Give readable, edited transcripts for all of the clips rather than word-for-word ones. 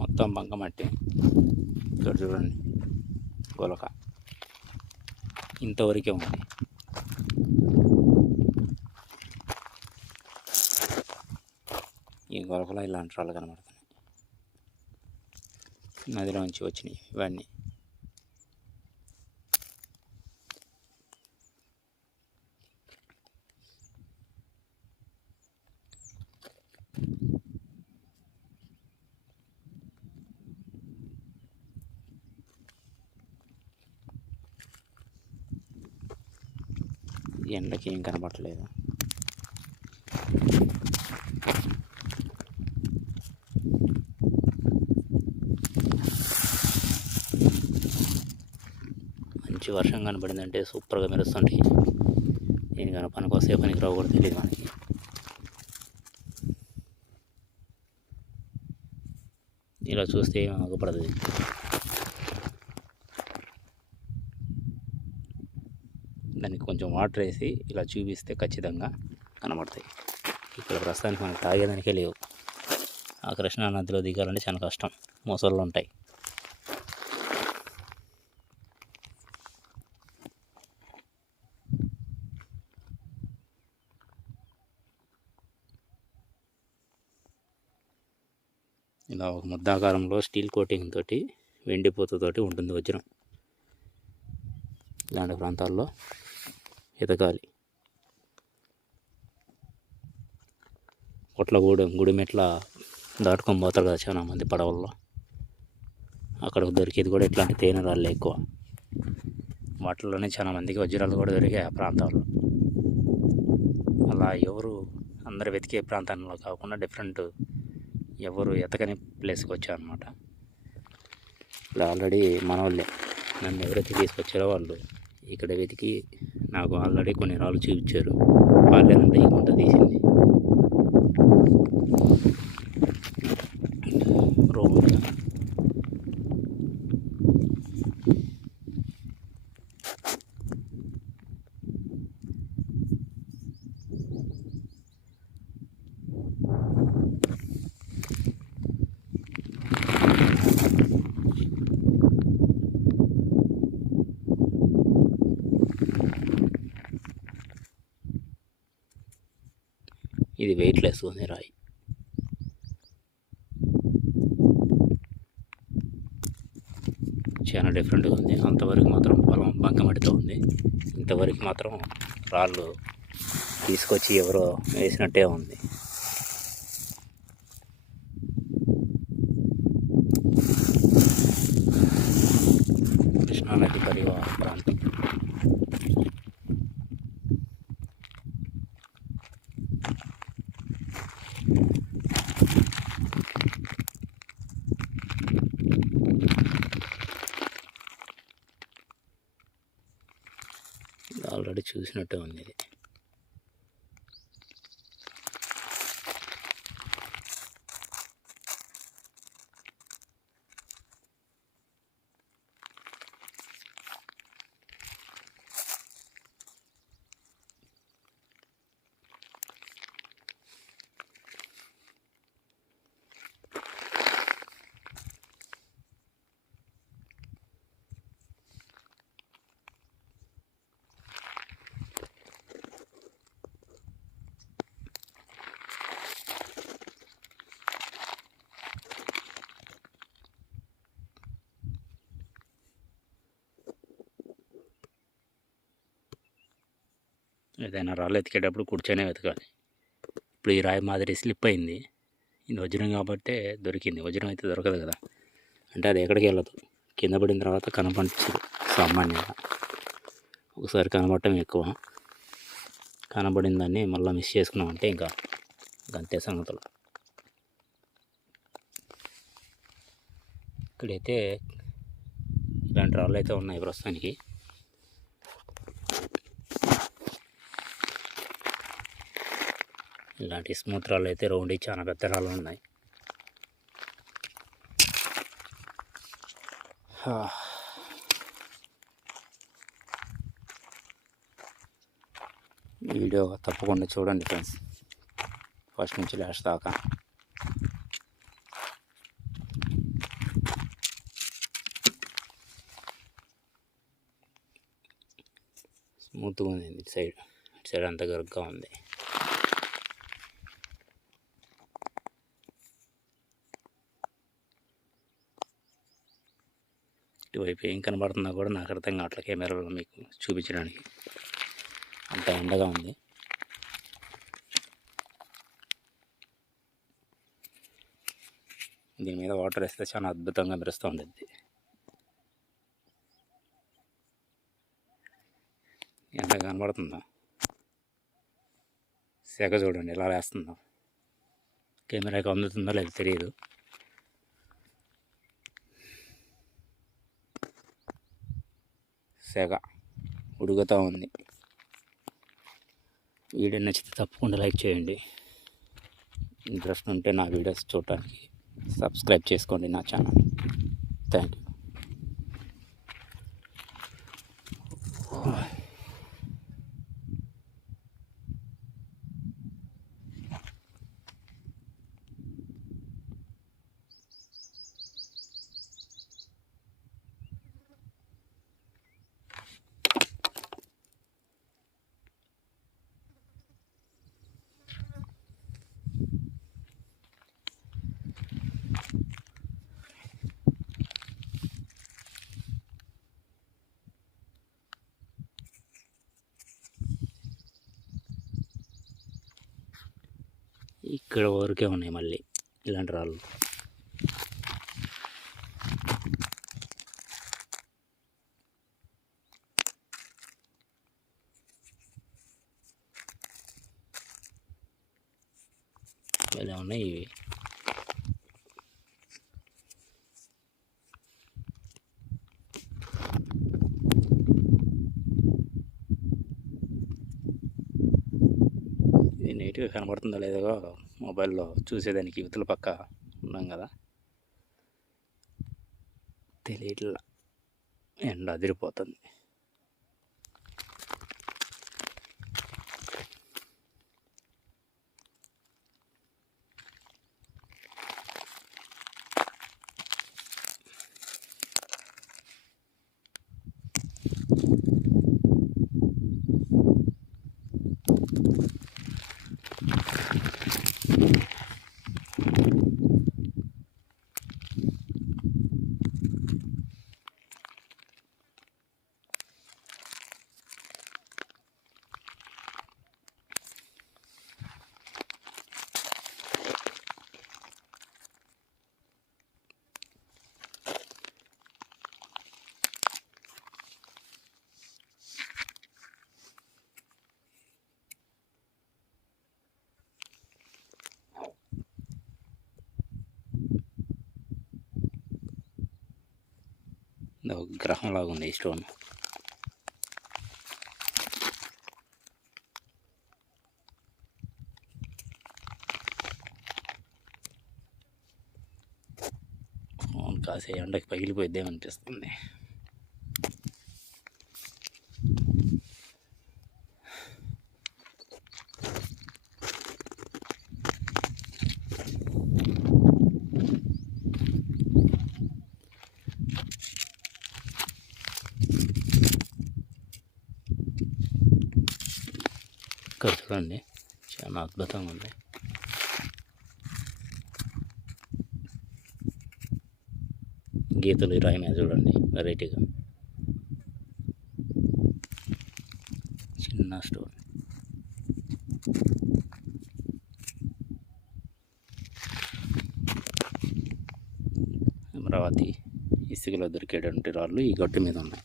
మొత్తం బంకమట్టి. ఇక్కడ చూడండి గొలక ఇంతవరకే ఉంది. ఈ గొలకలో ఇలాంటి రాళ్ళు కనబడుతున్నాయి. నదిలో నుంచి వచ్చినాయి ఇవన్నీ. ఎండకి ఏం కనబడట్లేదు. మంచి వర్షం కనబడిందంటే సూపర్గా మెరుస్తుంటాయి. దీనికన్నా పనికి పనికి రావు కూడా తెలియదు మనకి. ఇలా చూస్తే ఏం ఆగపడదు. దానికి కొంచెం వాటర్ వేసి ఇలా చూపిస్తే ఖచ్చితంగా కనబడతాయి. ఇక్కడ ప్రస్తుతానికి మనకు తాగేదానికే లేవు. ఆ కృష్ణా నదిలో దిగాలంటే చాలా కష్టం, మొసళ్ళు ఉంటాయి. ఇలా ఒక ముద్దాకారంలో స్టీల్ కోటింగ్ తోటి వెండిపోతతోటి ఉంటుంది వజ్రం. ఇలాంటి ప్రాంతాల్లో ఎదగాలి. కొట్లగూడెం గుడిమెట్ల దాటుకొని పోతారు కదా చాలా మంది పడవల్లో. అక్కడ దొరికేది కూడా ఇట్లాంటి తేనె రాళ్ళే ఎక్కువ. వాటిల్లోనే చాలా మందికి వజ్రాలు కూడా దొరికాయి ఆ ప్రాంతాల్లో. అలా ఎవరు అందరు వెతికే ప్రాంతంలో కాకుండా డిఫరెంట్ ఎవరు ఎతకని ప్లేస్కి వచ్చారనమాట. ఇలా ఆల్రెడీ మన వాళ్ళే నన్ను ఎవరైతే తీసుకొచ్చారో వాళ్ళు ఇక్కడ వెతికి నాకు ఆల్రెడీ కొన్ని రాళ్ళు చూపించారు. వాళ్ళేనంతా ఈ గుంట తీసింది. రోడ్ ఇది వెయిట్లెస్ ఉంది రాయి. చాలా డిఫరెంట్గా ఉంది. అంతవరకు మాత్రం పొలం బంకమడితో ఉంది. ఇంతవరకు మాత్రం రాళ్ళు తీసుకొచ్చి ఎవరో వేసినట్టే ఉంది. కృష్ణానది పరివాహక ప్రాంతం. ఆల్రెడీ చూసినట్టే ఉంది ఇది. ఏదైనా రాళ్ళు ఎతికేటప్పుడు కూర్చొనే వెతకాలి. ఇప్పుడు ఈ రాయి మాదిరి స్లిప్ అయింది. ఇది వజ్రం కాబట్టి దొరికింది. వజ్రం అయితే దొరకదు కదా, అంటే అది ఎక్కడికి వెళ్ళదు. కింద పడిన తర్వాత కనపడదు సామాన్యంగా. ఒకసారి కనబడటం ఎక్కువ. కనబడిన దాన్ని మళ్ళీ మిస్ చేసుకున్నామంటే ఇంకా అంతే సంగతులు. ఇక్కడైతే ఇలాంటి రాళ్ళు అయితే ఉన్నాయి ప్రస్తుతానికి. ఇలాంటి స్మూత్ రాళ్ళు అయితే రౌండ్ చాలా పెద్ద రాళ్ళు ఉన్నాయి. వీడియో తప్పకుండా చూడండి ఫ్రెండ్స్, ఫస్ట్ నుంచి లాస్ట్ దాకా. స్మూత్గా ఉంది. ఇటు సైడ్ అంతా గరుగ్గా ఉంది. ఇటువైపు ఏం కనబడుతుందో కూడా నాకు అర్థం కావట్లే కెమెరాలో మీకు చూపించడానికి, అంత ఎండగా ఉంది. దీని మీద వాటర్ వేస్తే చాలా అద్భుతంగా మెరుస్తూ ఉంటుంది. ఎండ కనబడుతుందా? సెగ చూడండి ఎలా వేస్తుందో. కెమెరాకి అందుతుందో లేదో తెలియదు. సెగ ఉడుకుతూ ఉంది. వీడియో నచ్చితే తప్పకుండా లైక్ చేయండి. ఇంట్రెస్ట్ ఉంటే నా వీడియోస్ చూడటానికి సబ్స్క్రైబ్ చేసుకోండి నా ఛానల్. Thank you. ఇక్కడ వరకే ఉన్నాయి మళ్ళీ ఇలాంటి రాళ్ళు. ఇలా ఉన్నాయి ఇవి. ఇది నీట్గా కనబడుతుందో లేదో మొబైల్లో చూసేదానికి ఇవతల పక్క ఉన్నాం కదా, తెలియట్లా. ఎండ అదిరిపోతుంది. ఒక గ్రహం లాగా ఉంది ఈ స్టోన్. కాసే ఎండకి పగిలిపోయిద్దేమనిపిస్తుంది. ఇక్కడ చూడండి చాలా అద్భుతంగా ఉంది. గీతలు రాయి మీద చూడండి వెరైటీగా చిన్న స్టోన్. అమరావతి ఇసుకలో దొరికేటువంటి రాళ్ళు ఈ గట్టు మీద ఉన్నాయి.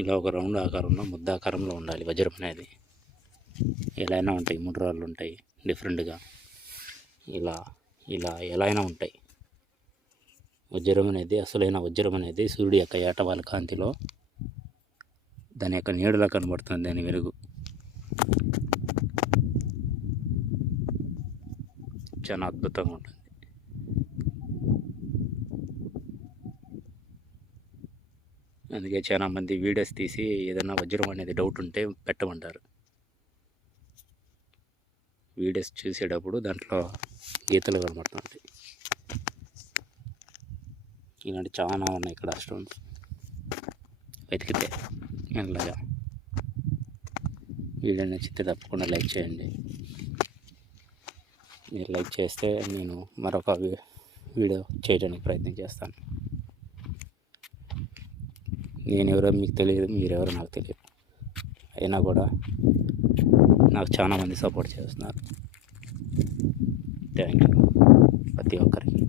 ఇలా ఒక రౌండ్ ఆకారంలో ముద్ద ఆకారంలో ఉండాలి వజ్రం అనేది. ఎలా అయినా ఉంటాయి, 3 రాళ్ళు ఉంటాయి డిఫరెంట్గా. ఇలా ఇలా ఎలా అయినా ఉంటాయి. వజ్రం అనేది, అసలైన వజ్రం అనేది సూర్యుడి యొక్క ఏటవాల కాంతిలో దాని యొక్క నీడలా కనబడుతుంది, దాని వెలుగు. చాలా అద్భుతంగా ఉంటుంది. అందుకే చాలామంది వీడియోస్ తీసి ఏదైనా వజ్రం అనేది డౌట్ ఉంటే పెట్టమంటారు. వీడియోస్ చూసేటప్పుడు దాంట్లో గీతలు కనబడుతుంటాయి. ఇలాంటి చాలా ఉన్నాయి ఇక్కడ స్టోన్స్ వెతికితే. మెల్లగా వీడియో నచ్చితే తప్పకుండా లైక్ చేయండి. మీరు లైక్ చేస్తే నేను మరొక వీడియో చేయడానికి ప్రయత్నం చేస్తాను. నేను ఎవరో మీకు తెలియదు, మీరెవరో నాకు తెలియదు. అయినా కూడా నాకు చాలామంది సపోర్ట్ చేస్తున్నారు. థ్యాంక్ యూ ప్రతి ఒక్కరికి.